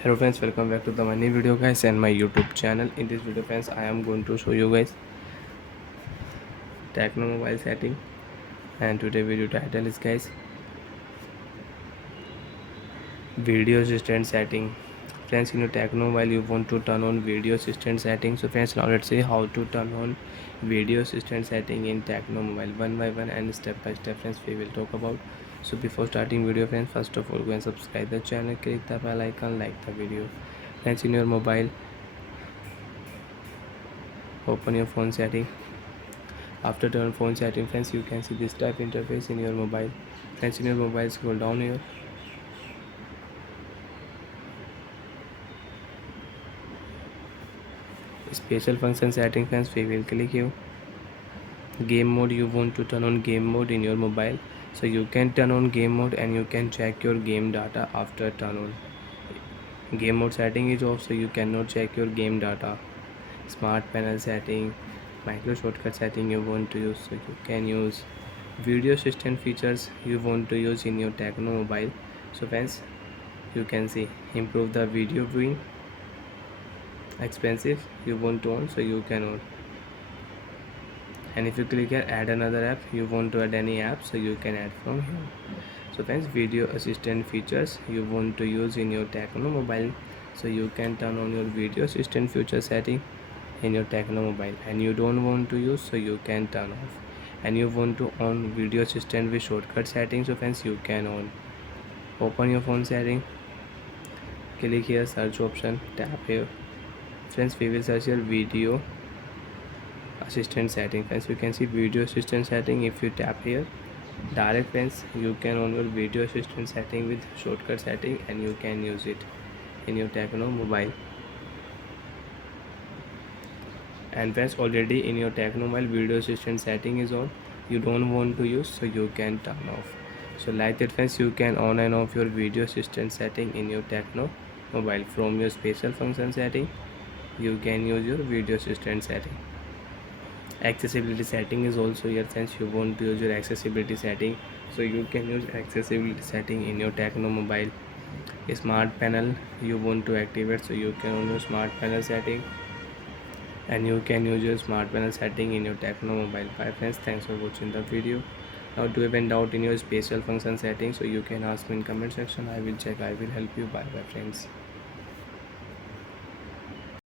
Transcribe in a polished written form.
Hello friends, welcome back to my new video guys and my YouTube channel. In this video friends, I am going to show you guys Tecno mobile setting, and today video title is guys video assistant setting. Friends, in your Tecno mobile you want to turn on video assistant setting. So friends, now let's see how to turn on video assistant setting in Tecno mobile one by one and step by step friends we will talk about. So before starting video friends, first of all go and subscribe the channel, click the bell icon, like the video. Friends, in your mobile open your phone setting. After turn phone setting friends, you can see this type interface in your mobile. Friends, in your mobile scroll down here. Special function setting friends, we will click here. Game mode, you want to turn on game mode in your mobile, so you can turn on game mode and you can check your game data after turn on. Game mode setting is off, so you cannot check your game data. Smart panel setting, micro shortcut setting you want to use, so you can use. Video assistant features you want to use in your Tecno mobile. So friends, you can see improve the video viewing. Expensive you want to on, so you can on. And if you click here add another app, you want to add any app, so you can add from here. So friends, video assistant features you want to use in your Tecno mobile, so you can turn on your video assistant feature setting in your Tecno mobile, and you don't want to use, so you can turn off. And you want to on video assistant with shortcut settings, so friends you can on. Open your phone setting, click here search option, tap here. Friends, we will search your video assistant setting. Friends, you can see video assistant setting. If you tap here direct friends, you can on your video assistant setting with shortcut setting, and you can use it in your Tecno mobile. And friends, already in your Tecno mobile video assistant setting is on, you don't want to use, so you can turn off. So like that friends, you can on and off your video assistant setting in your Tecno mobile. From your special function setting you can use your video assistant setting. Accessibility setting is also here friends, you want to use your accessibility setting, so you can use accessibility setting in your Tecno mobile. Smart panel you want to activate, so you can on your smart panel setting, and you can use your smart panel setting in your Tecno mobile. Bye friends, thanks for watching the video. Now do you have any doubt in your special function setting, so you can ask me in comment section, I will check, I will help you. Bye bye friends.